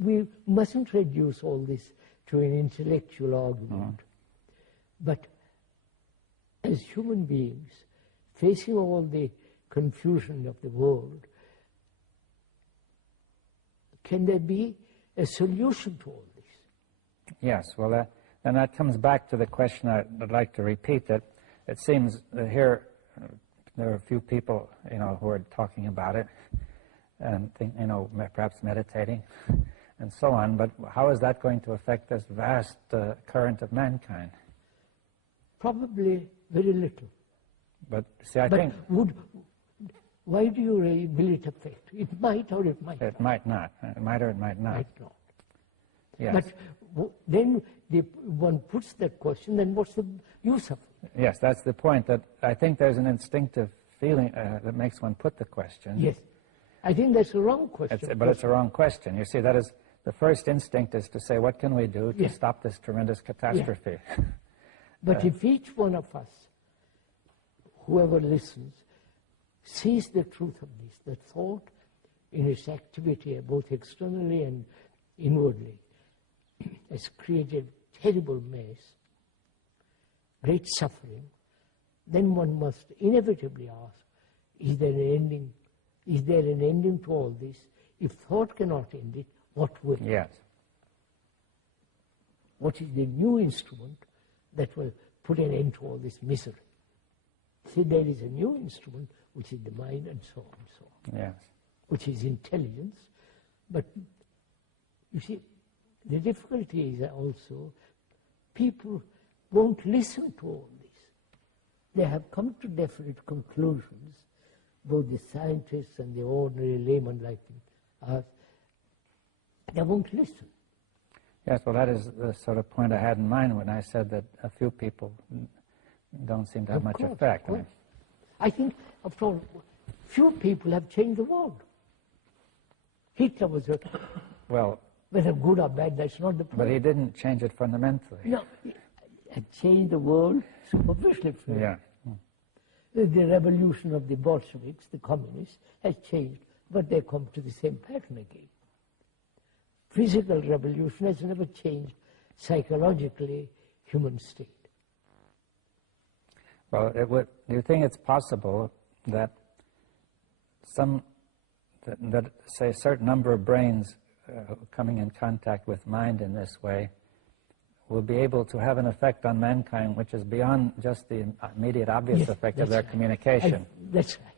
we mustn't reduce all this to an intellectual argument. But as human beings, facing all the confusion of the world, can there be a solution to all this? Yes, well, and that comes back to the question I'd like to repeat, that it seems that here there are a few people, who are talking about it and perhaps meditating and so on, but how is that going to affect this vast current of mankind? Probably very little. But see, I think... Why do you really will it affect? It might or it might not. It might not. It might or it might not. Might not. Yes. But then one puts that question, then what's the use of it? Yes, that's the point, that I think there's an instinctive feeling that makes one put the question. Yes. I think that's a wrong question. But it's a wrong question. You see, that is, the first instinct is to say, what can we do to stop this tremendous catastrophe? Yeah. But if each one of us, whoever listens, sees the truth of this, that thought in its activity, both externally and inwardly, has created terrible mess, great suffering, then one must inevitably ask, is there an ending? Is there an ending to all this? If thought cannot end it, what will? Yes. What is the new instrument that will put an end to all this misery? See, there is a new instrument, which is the mind, and so on and so on. Yes. Which is intelligence. But, you see, the difficulty is also people won't listen to all this. They have come to definite conclusions, both the scientists and the ordinary layman like us. They won't listen. Yes, well, that is the sort of point I had in mind when I said that a few people don't seem to have much effect. I think, after all, few people have changed the world. Hitler was a... Well... Whether good or bad, that's not the point. But he didn't change it fundamentally. No, he had changed the world superficially. Yeah. The revolution of the Bolsheviks, the communists, has changed, but they come to the same pattern again. Physical revolution has never changed psychologically human state. Well, do you think it's possible that say, a certain number of brains coming in contact with mind in this way will be able to have an effect on mankind which is beyond just the immediate obvious effect of their communication? That's right.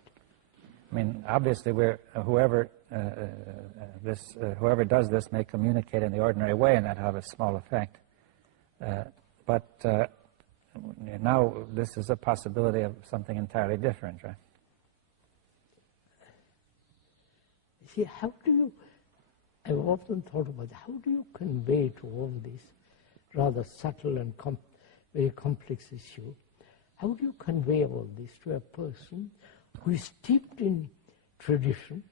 I mean, obviously, whoever does this may communicate in the ordinary way, and that have a small effect. But now this is a possibility of something entirely different, right? See, how do you... I've often thought about how do you convey to all this rather subtle and very complex issue, how do you convey all this to a person who is steeped in tradition,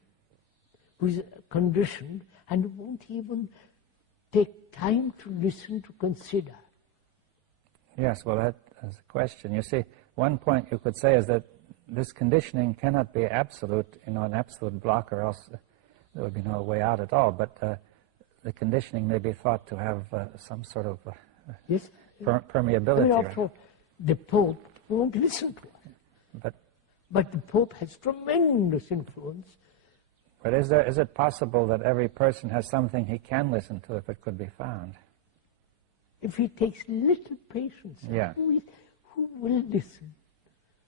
who is conditioned, and won't even take time to listen, to consider? Yes, well, that is a question. You see, one point you could say is that this conditioning cannot be absolute, an absolute block, or else there would be no way out at all. But the conditioning may be thought to have some sort of permeability. After all, the Pope won't listen to it. But the Pope has tremendous influence. But is it possible that every person has something he can listen to if it could be found? If he takes little patience, yeah. Who will listen?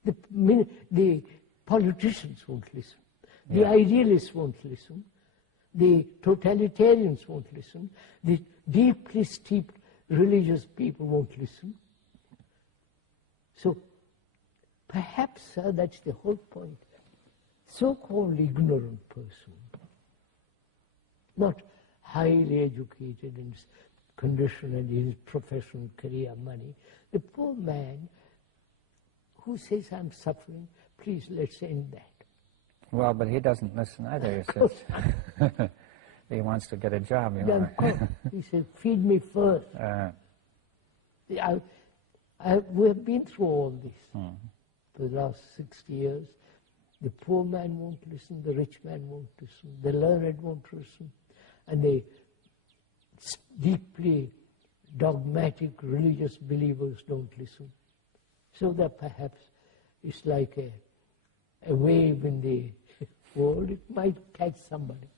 The politicians won't listen. The idealists won't listen. The totalitarians won't listen. The deeply steeped religious people won't listen. So perhaps, that's the whole point. So-called ignorant person, not highly educated and conditioned in his professional career, money, the poor man who says, I'm suffering, please let's end that. Well, but he doesn't listen either, he says. He wants to get a job, you know. He says, feed me first. We have been through all this for the last 60 years. The poor man won't listen, the rich man won't listen, the learned won't listen, and the deeply dogmatic religious believers don't listen. So that perhaps it's like a wave in the world. It might catch somebody.